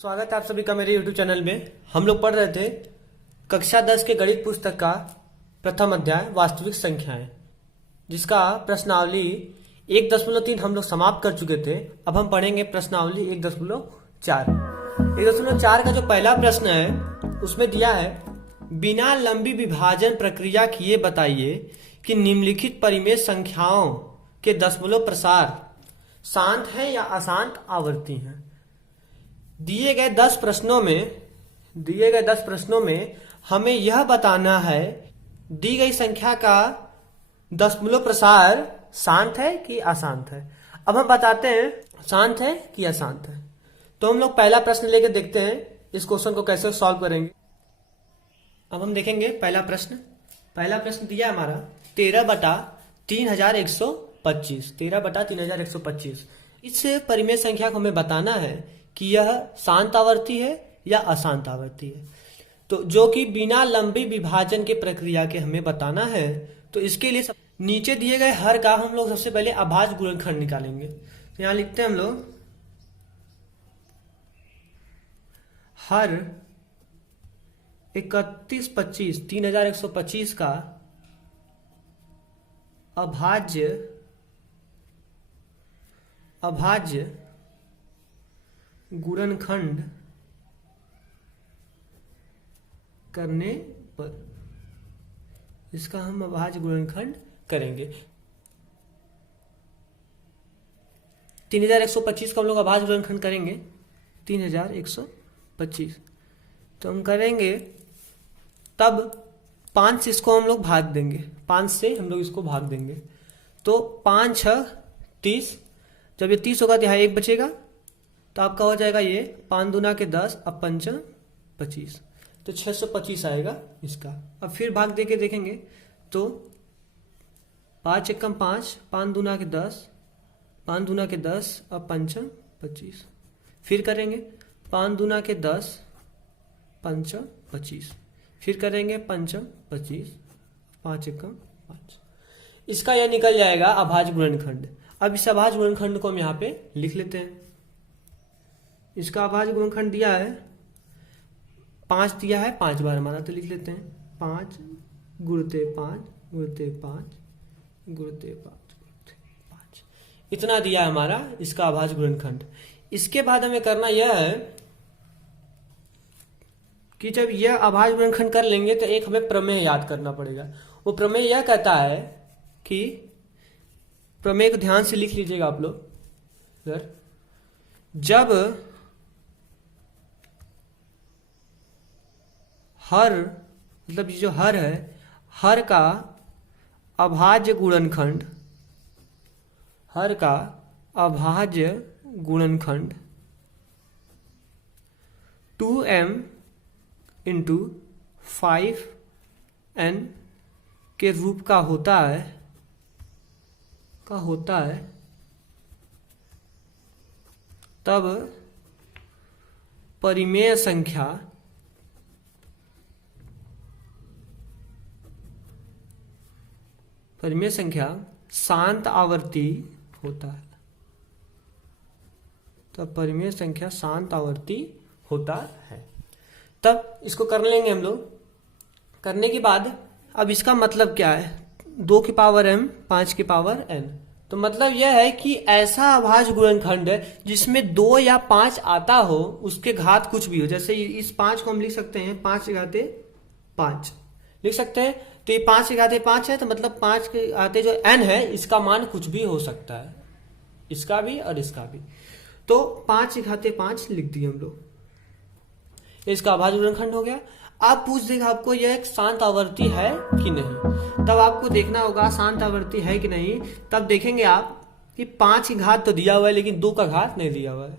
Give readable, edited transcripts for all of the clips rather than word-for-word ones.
स्वागत है आप सभी का मेरे YouTube चैनल में। हम लोग पढ़ रहे थे कक्षा 10 के गणित पुस्तक का प्रथम अध्याय वास्तविक संख्याएं, जिसका प्रश्नावली 1.3 हम लोग समाप्त कर चुके थे। अब हम पढ़ेंगे प्रश्नावली 1.4। 1.4 का जो पहला प्रश्न है उसमें दिया है, बिना लंबी विभाजन प्रक्रिया किए बताइए कि निम्नलिखित परिमेय संख्याओं के दशमलव प्रसार शांत है या अशांत आवर्ती हैं। दिए गए 10 प्रश्नों में हमें यह बताना है दी गई संख्या का दशमलव प्रसार शांत है कि अशांत है। अब हम बताते हैं शांत है कि अशांत है। तो हम लोग पहला प्रश्न लेके देखते हैं इस क्वेश्चन को कैसे सॉल्व करेंगे। अब हम देखेंगे पहला प्रश्न दिया है हमारा 13/3125। 13/3125। इस परिमेय संख्या को हमें बताना है कि यह शांत आवर्ती है या अशांत आवर्ती है। तो जो कि बिना लंबी विभाजन के प्रक्रिया के हमें बताना है, तो इसके लिए नीचे दिए गए हर का हम लोग सबसे पहले अभाज्य गुणनखंड निकालेंगे। तो यहां लिखते हैं हम लोग हर 3125 का अभाज्य गुणनखंड करने पर इसका हम अभाज्य गुणनखंड करेंगे। 3125 का हम लोग अभाज्य गुणनखंड करेंगे 3125। तो हम करेंगे तब 5 से इसको हम लोग भाग देंगे, 5 से हम लोग इसको भाग देंगे। तो 5 6 30, जब ये 30 होगा तो यहाँ 1 बचेगा, तो आपका हो जाएगा ये 5 दूना के 10 अब 5 25, तो 625 आएगा इसका। अब फिर भाग दे के देखेंगे तो 5 एकम 5, 5 दूना के 10, 5 दूना के 10 अब 5 25। फिर करेंगे 5 दूना के 10 5 25, फिर करेंगे 5 25, 5 एकम 5। इसका यह निकल जाएगा अभाज्य गुणनखंड। अब इस अभाज्य गुणनखंड को हम यहाँ पे लिख लेते हैं। इसका अभाज्य गुणनखंड दिया है 5 दिया है 5 बार हमारा, तो लिख लेते हैं 5 गुणते 5 गुणते 5 गुणते 5 गुणते 5, इतना दिया है हमारा इसका अभाज्य गुणनखंड। इसके बाद हमें करना यह है कि जब यह अभाज्य गुणनखंड कर लेंगे तो एक हमें प्रमेय याद करना पड़ेगा। वो प्रमेय यह कहता है कि, प्रमेय को ध्यान से लिख लीजिएगा आप लोग, जब हर मतलब जो हर है, हर का अभाज्य गुणनखंड 2m इंटू 5n के रूप का होता है, तब परिमेय संख्या शांत आवर्ती होता है। तब परिमेय संख्या शांत आवर्ती होता है। तब इसको कर लेंगे हम लोग। करने के बाद अब इसका मतलब क्या है, 2 की पावर m 5 की पावर n। तो मतलब यह है कि ऐसा अभाज्य गुणनखंड है जिसमें 2 या 5 आता हो, उसके घात कुछ भी हो। जैसे इस 5 को हम लिख सकते हैं 5 के घाते 5 लिख सकते हैं। तो ये 5 के घाते 5 है, तो मतलब 5 के घाते जो n है इसका मान कुछ भी हो सकता है, इसका भी और इसका भी। तो 5 के घाते 5 लिख दिए हम लोग, इसका अभाज्य गुणनखंड हो गया। आप पूछ देगा आपको यह एक शांत आवर्ती है कि नहीं, तब आपको देखना होगा शांत आवर्ती है कि नहीं। तब देखेंगे आप कि 5 की घात तो दिया हुआ है लेकिन 2 का घात नहीं दिया हुआ है।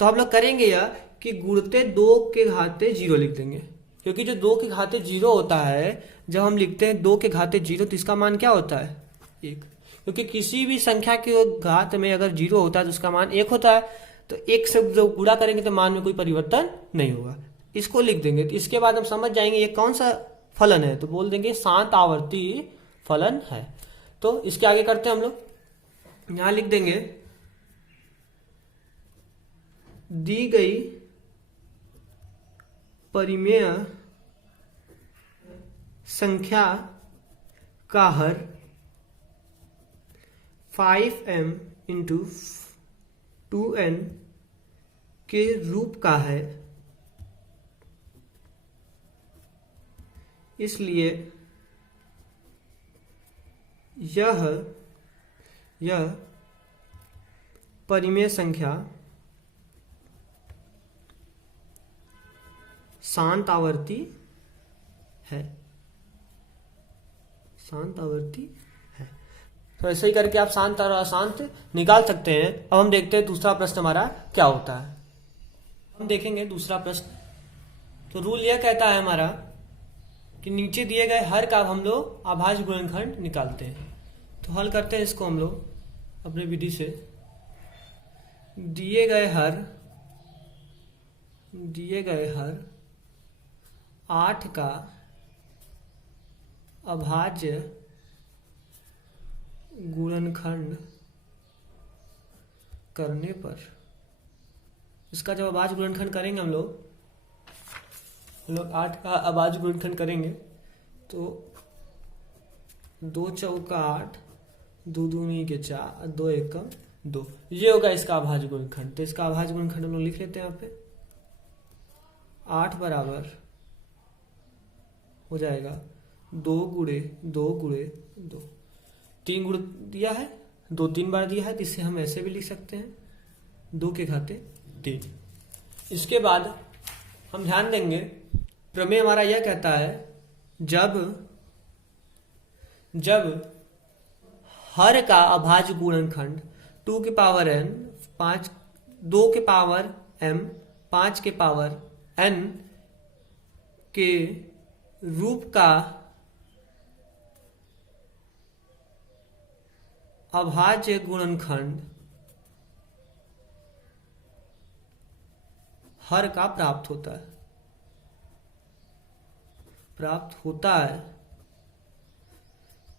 तो हम लोग करेंगे यह कि गुणते 2 के घाते 0 लिख देंगे, क्योंकि जो 2 के घाते 0 होता है, जब हम लिखते हैं 2 के घाते 0 तो इसका मान क्या होता है 1, क्योंकि किसी भी संख्या के घात में अगर 0 होता है तो उसका मान 1 होता है। तो 1 से जब गुणा करेंगे तो मान में कोई परिवर्तन नहीं होगा, इसको लिख देंगे। तो इसके बाद हम समझ जाएंगे ये कौन सा फलन है, तो बोल देंगे शांत आवर्ती फलन है। तो इसके आगे करते हैं हम लोग, यहां लिख देंगे दी गई परिमेय संख्या का हर 5m इंटू 2n के रूप का है, इसलिए यह परिमेय संख्या शांत आवर्ती है, शांत आवर्ती है। तो ऐसे ही करके आप शांत और अशांत निकाल सकते हैं। अब हम देखते हैं दूसरा प्रश्न हमारा क्या होता है। हम देखेंगे दूसरा प्रश्न। तो रूल यह कहता है हमारा कि नीचे दिए गए हर का हम लोग अभाज्य गुणनखंड निकालते हैं। तो हल करते हैं इसको हम लोग अपने विधि से। दिए गए हर 8 का अभाज्य गुणनखंड करने पर, इसका जब अभाज्य गुणनखंड करेंगे हम लोग 8 का अभाज्य गुणनखंड करेंगे तो 2 चौका 8, 2 दूनी के 4, 2 एकम 2, ये होगा इसका अभाज्य गुणनखंड। तो इसका अभाज्य गुणनखंड हम लोग लिख लेते हैं यहाँ पे। 8 बराबर हो जाएगा 2 गुणे 2 गुणे 2, 3 गुण दिया है, 2 3 बार दिया है, तो इसे हम ऐसे भी लिख सकते हैं 2 के घाते 3। इसके बाद हम ध्यान देंगे प्रमेय हमारा यह कहता है जब हर का अभाज्य गुणनखंड 2 के पावर n 5, 2 के पावर m 5 के पावर n के रूप का अभाज्य गुणनखंड हर का प्राप्त होता है,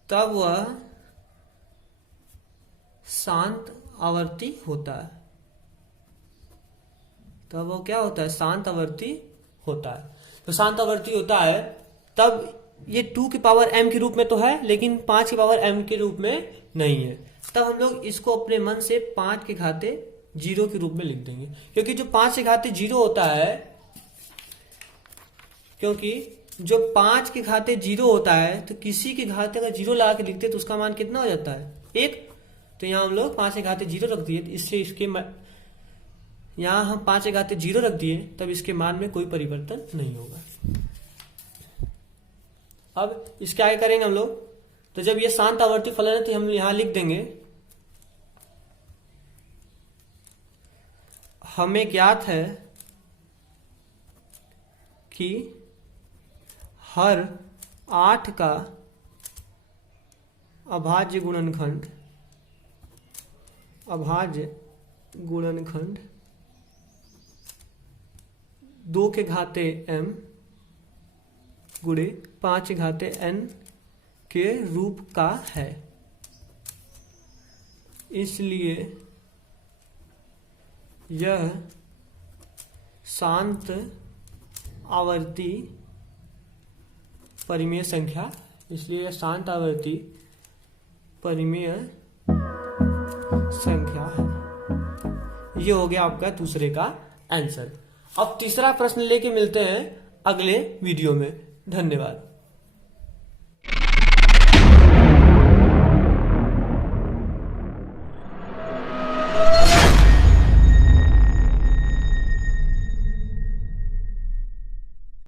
तब वह शांत आवर्ती होता है। तब वो क्या होता है? शांत आवर्ती होता है। तो शांत आवर्ती होता है तब ये 2 की पावर m के रूप में तो है, लेकिन 5 की पावर m के रूप में नहीं है। तब हम लोग इसको अपने मन से 5 के घाते 0 के रूप में लिख देंगे, क्योंकि जो 5 के घाते 0 होता है, क्योंकि जो 5 के घाते 0 होता है, तो किसी के घाते अगर 0 लगा के लिखते तो उसका मान कितना हो जाता है? 1। तो यहाँ हम लोग 5 के घाते 0 रख दिए, इससे इसके यहाँ हम 5 के घाते 0 रख दिए, तब इसके मान में कोई परिवर्तन नहीं होगा। अब इसके आगे करेंगे हम लोग। तो जब ये शांत आवर्ती फलन है तो हम यहां लिख देंगे हमें ज्ञात है कि हर 8 का अभाज्य गुणनखंड 2 के घाते m गुणे 5 के घाते n के रूप का है, इसलिए यह शांत आवर्ती परिमेय संख्या, इसलिए शांत आवर्ती परिमेय संख्या है। ये हो गया आपका दूसरे का आंसर। अब तीसरा प्रश्न लेके मिलते हैं अगले वीडियो में। धन्यवाद।